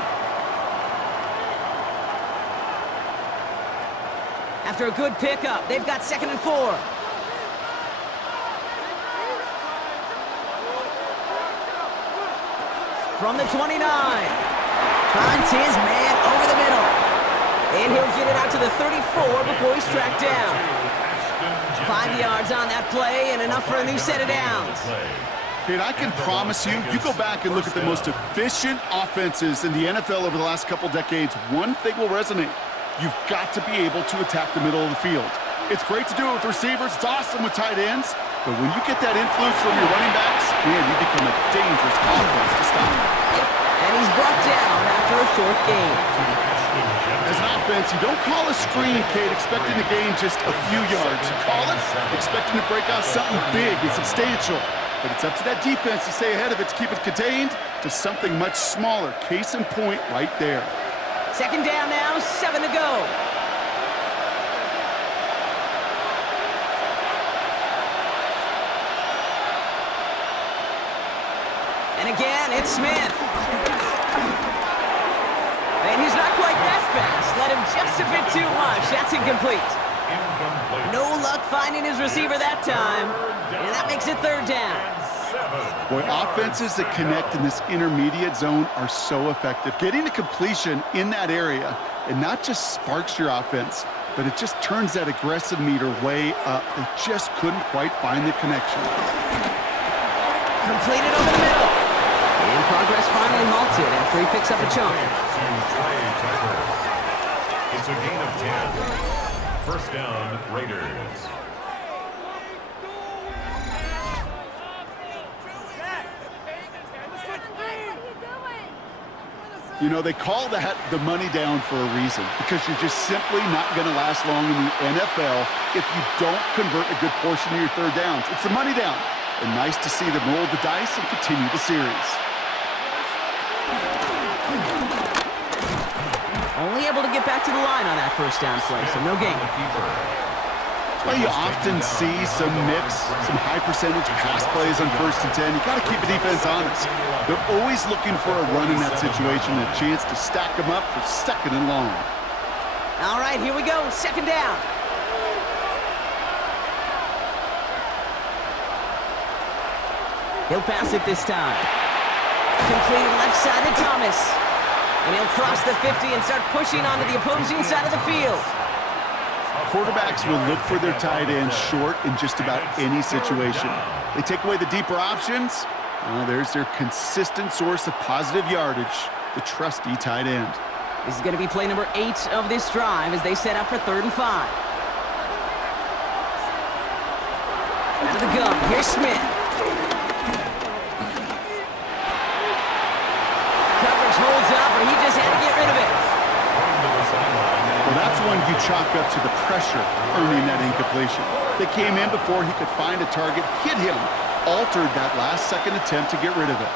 After a good pickup, they've got 2nd and 4. From the 29, finds his man over the middle. And he'll get it out to the 34 before he's tracked down. 5 yards on that play and enough for a new set of downs. And I can promise you, you go back and look at the most efficient offenses in the NFL over the last couple decades, one thing will resonate. You've got to be able to attack the middle of the field. It's great to do it with receivers. It's awesome with tight ends. But when you get that influence from your running backs, man, you become a dangerous offense to stop. And he's brought down after a short gain. As an offense, you don't call a screen, Kate, expecting to gain just a few yards. You call it expecting to break out something big and substantial. But it's up to that defense to stay ahead of it, to keep it contained to something much smaller. Case in point right there. 2nd down now, 7 to go. And again, it's Smith. And he's not quite that fast. Let him just a bit too much. That's incomplete. No luck finding his receiver that time. And that makes it 3rd down. Boy, offenses that connect in this intermediate zone are so effective. Getting a completion in that area, it not just sparks your offense, but it just turns that aggressive meter way up. They just couldn't quite find the connection. Completed over the middle. And progress finally halted after he picks up a chunk. It's a gain of 10. First down, Raiders. You know, they call that the money down for a reason, because you're just simply not going to last long in the NFL if you don't convert a good portion of your third downs. It's the money down. And nice to see them roll the dice and continue the series. Only able to get back to the line on that first down play, so no gain. Well, you often see some mix, some high percentage pass plays on 1st and 10. You got to keep the defense honest. They're always looking for a run in that situation, a chance to stack them up for 2nd and long. All right, here we go, 2nd down. He'll pass it this time. Complete left side to Thomas. And he'll cross the 50 and start pushing onto the opposing side of the field. Quarterbacks will look for their tight end short in just about any situation. They take away the deeper options. Well, there's their consistent source of positive yardage, the trusty tight end. This is going to be play number 8 of this drive as they set up for 3rd and 5. Out of the gun, here's Smith. Coverage holds up, but he just had to get rid of it. Well, that's one you chalk up to the pressure earning that incompletion. They came in before he could find a target, hit him, altered that last-second attempt to get rid of it.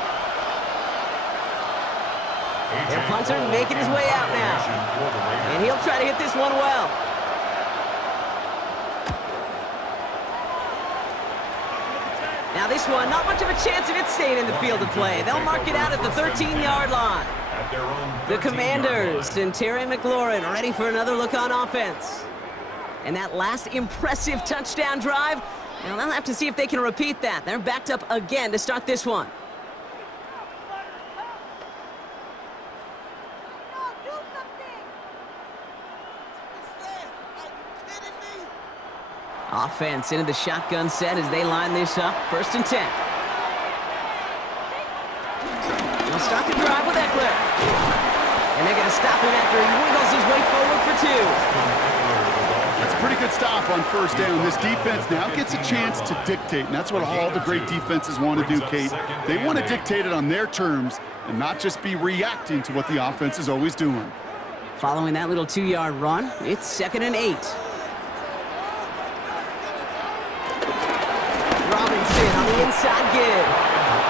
Their punter making his way out now. And he'll try to hit this one well. Now this one, not much of a chance of it staying in the field of play. They'll mark it out at the 13-yard line. The Commanders and Terry McLaurin ready for another look on offense. And that last impressive touchdown drive, well, they'll have to see if they can repeat that. They're backed up again to start this one. Offense into the shotgun set as they line this up. 1st and 10. They'll start the drive with Eckler. And they're going to stop him after he wiggles his way forward for 2. That's a pretty good stop on 1st down. This defense now gets a chance to dictate, and that's what all the great defenses want to do, Kate. They want to dictate it on their terms and not just be reacting to what the offense is always doing. Following that little 2-yard run, it's 2nd and 8. Robinson on the inside give.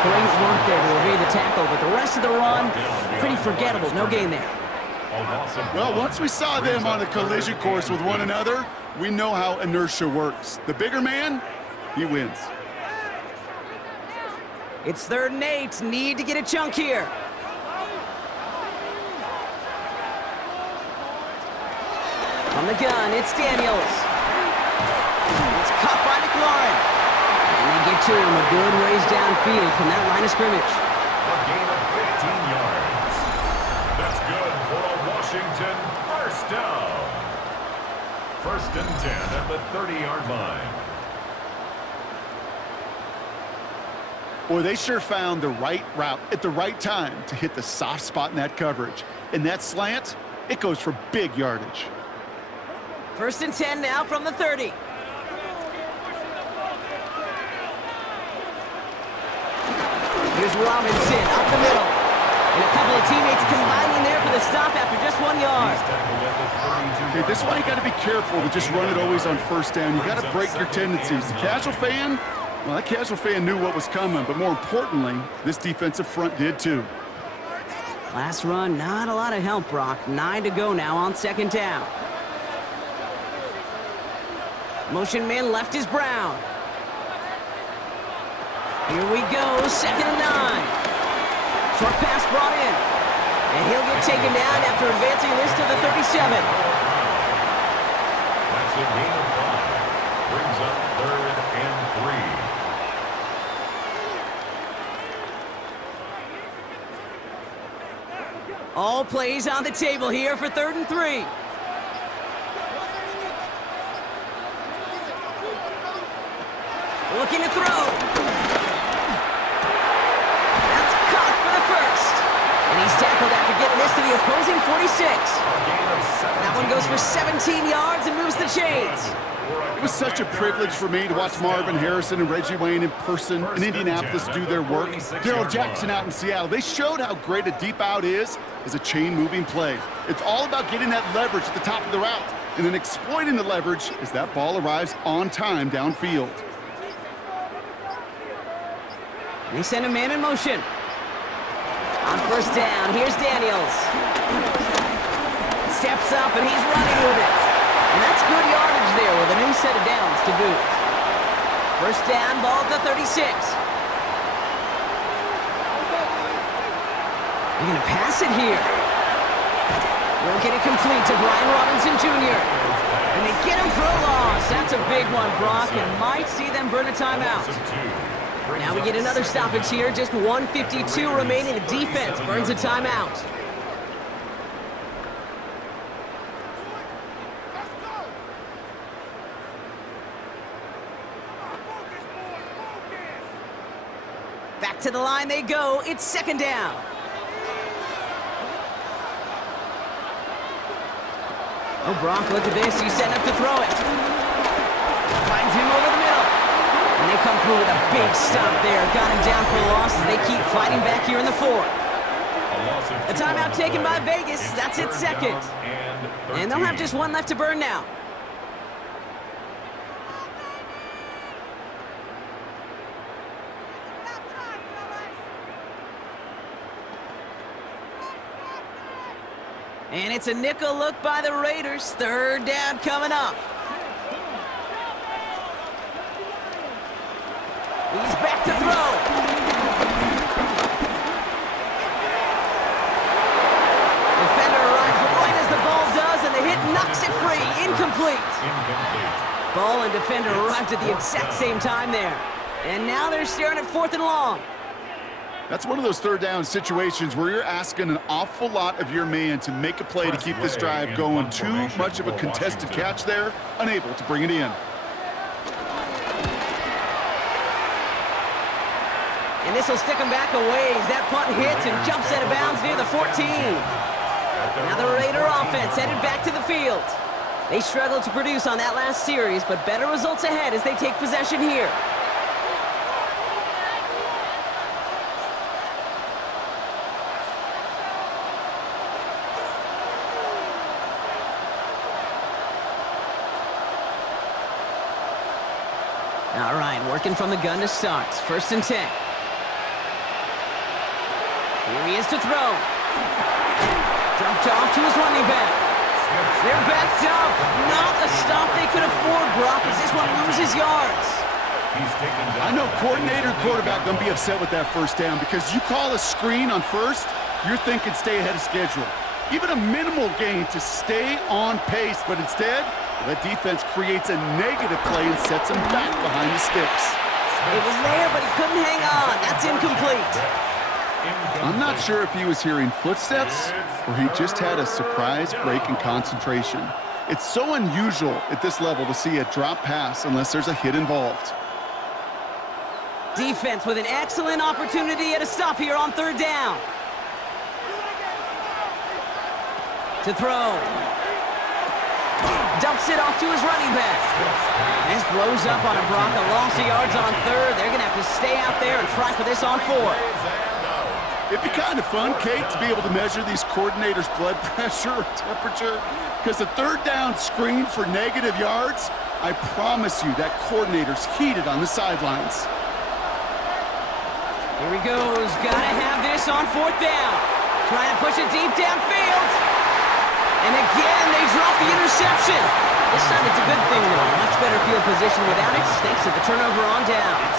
Great work there to evade the tackle, but the rest of the run, pretty forgettable. No gain there. Well, once we saw them on a collision course with one another, we know how inertia works. The bigger man, he wins. It's 3rd and 8. Need to get a chunk here. From the gun, it's Daniels. It's caught by McLaurin. And they get to him a good ways downfield from that line of scrimmage. A gain of 15 yards. That's good for a Washington 1st down. 1st and 10 at the 30-yard line. Boy, they sure found the right route at the right time to hit the soft spot in that coverage. And that slant, it goes for big yardage. 1st and 10 now from the 30. Here's Robinson up the middle. And a couple of teammates combining there for the stop after just 1 yard. Okay, this is why you got to be careful to just run it always on 1st down. You got to break your tendencies. The casual fan, well, that casual fan knew what was coming, but more importantly, this defensive front did too. Last run, not a lot of help, Brock. 9 to go now on 2nd down. Motion man left is Brown. Here we go, 2nd and 9. Short pass brought in. And he'll get taken down after advancing this to the 37. That's a gain of 5. Brings up 3rd and 3. All plays on the table here for 3rd and 3. Looking to throw. That's caught for the first. And he's tackled after getting this to the opposing 46. That one goes for 17 yards and moves the chains. It was such a privilege for me to watch Marvin Harrison and Reggie Wayne in person in Indianapolis do their work. Darrell Jackson out in Seattle. They showed how great a deep out is as a chain-moving play. It's all about getting that leverage at the top of the route and then exploiting the leverage as that ball arrives on time downfield. They send a man in motion. On 1st down, here's Daniels. Steps up and he's running with it. And that's good yardage there with a new set of downs to boot. 1st down, ball at the 36. They're going to pass it here. We'll get it complete to Brian Robinson Jr. And they get him for a loss. That's a big one, Brock, and might see them burn a timeout. Now we get another stoppage here. Just 1:52 remaining. The defense burns a timeout. Back to the line they go. It's 2nd down. Oh, Brock, look at this. He's setting up to throw it. Finds him over the middle. And they come through with a big stop there. Got him down for a loss as they keep fighting back here in the 4th. A timeout taken by Vegas. That's its 2nd. And they'll have just one left to burn now. And it's a nickel look by the Raiders. 3rd down coming up. He's back to throw. Defender arrives right as the ball does, and the hit knocks it free. Incomplete. Ball and defender arrived at the exact same time there. And now they're staring at 4th and long. That's one of those 3rd down situations where you're asking an awful lot of your man to make a play to keep this drive going. Too much of a contested catch there, unable to bring it in. And this will stick him back a ways. That punt hits and jumps out of bounds near the 14. Now the Raider offense headed back to the field. They struggled to produce on that last series, but better results ahead as they take possession here. All right, working from the gun to start. 1st and 10. Here he is to throw. Dumped off to his running back. They're backed up. Not a stop they could afford, Brock, as this one loses yards. I know coordinator and quarterback going to be upset with that 1st down because you call a screen on 1st, you're thinking stay ahead of schedule. Even a minimal gain to stay on pace, but instead, that defense creates a negative play and sets him back behind the sticks. It was there, but he couldn't hang on. That's incomplete. I'm not sure if he was hearing footsteps or he just had a surprise break in concentration. It's so unusual at this level to see a drop pass unless there's a hit involved. Defense with an excellent opportunity at a stop here on 3rd down. To throw. Dumps it off to his running back. This blows up on a Brock. A loss of yards on 3rd. They're going to have to stay out there and try for this on 4th. It'd be kind of fun, Kate, to be able to measure these coordinators' blood pressure or temperature, because the 3rd down screen for negative yards, I promise you that coordinator's heated on the sidelines. Here he goes. Gotta have this on 4th down. Trying to push it deep downfield. And again, they drop the interception. This time it's a good thing, though. Much better field position without it, thanks to the turnover on downs.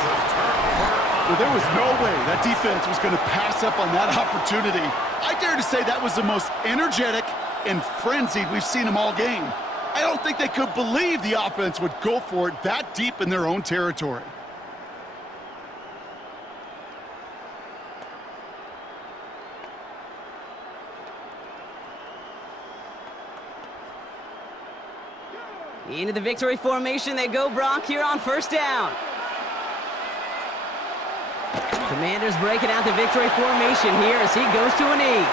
Well, there was no way that defense was going to pass up on that opportunity. I dare to say that was the most energetic and frenzied we've seen them all game. I don't think they could believe the offense would go for it that deep in their own territory. Into the victory formation they go, Brock, here on first down. Commanders breaking out the victory formation here as he goes to a knee.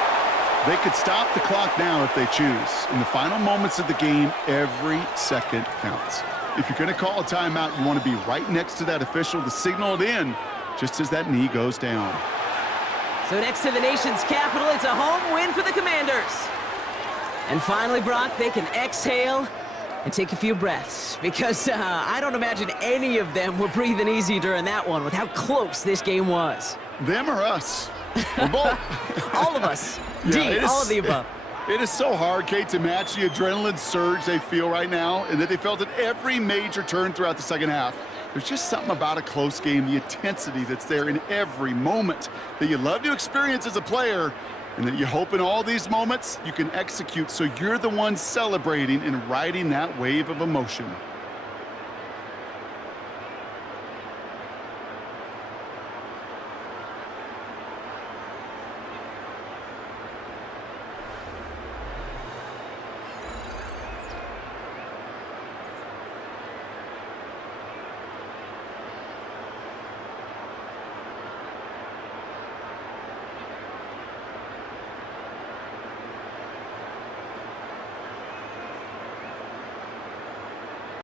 They could stop the clock now if they choose. In the final moments of the game, every second counts. If you're going to call a timeout, you want to be right next to that official to signal it in just as that knee goes down. So next to the nation's capital, it's a home win for the Commanders. And finally, Brock, they can exhale and take a few breaths because I don't imagine any of them were breathing easy during that one with how close this game was. Them or us? We're both. All of us. Yeah, all of the above. It is so hard, Kate, to match the adrenaline surge they feel right now and that they felt at every major turn throughout the second half. There's just something about a close game, the intensity that's there in every moment that you love to experience as a player, and that you hope in all these moments you can execute so you're the one celebrating and riding that wave of emotion.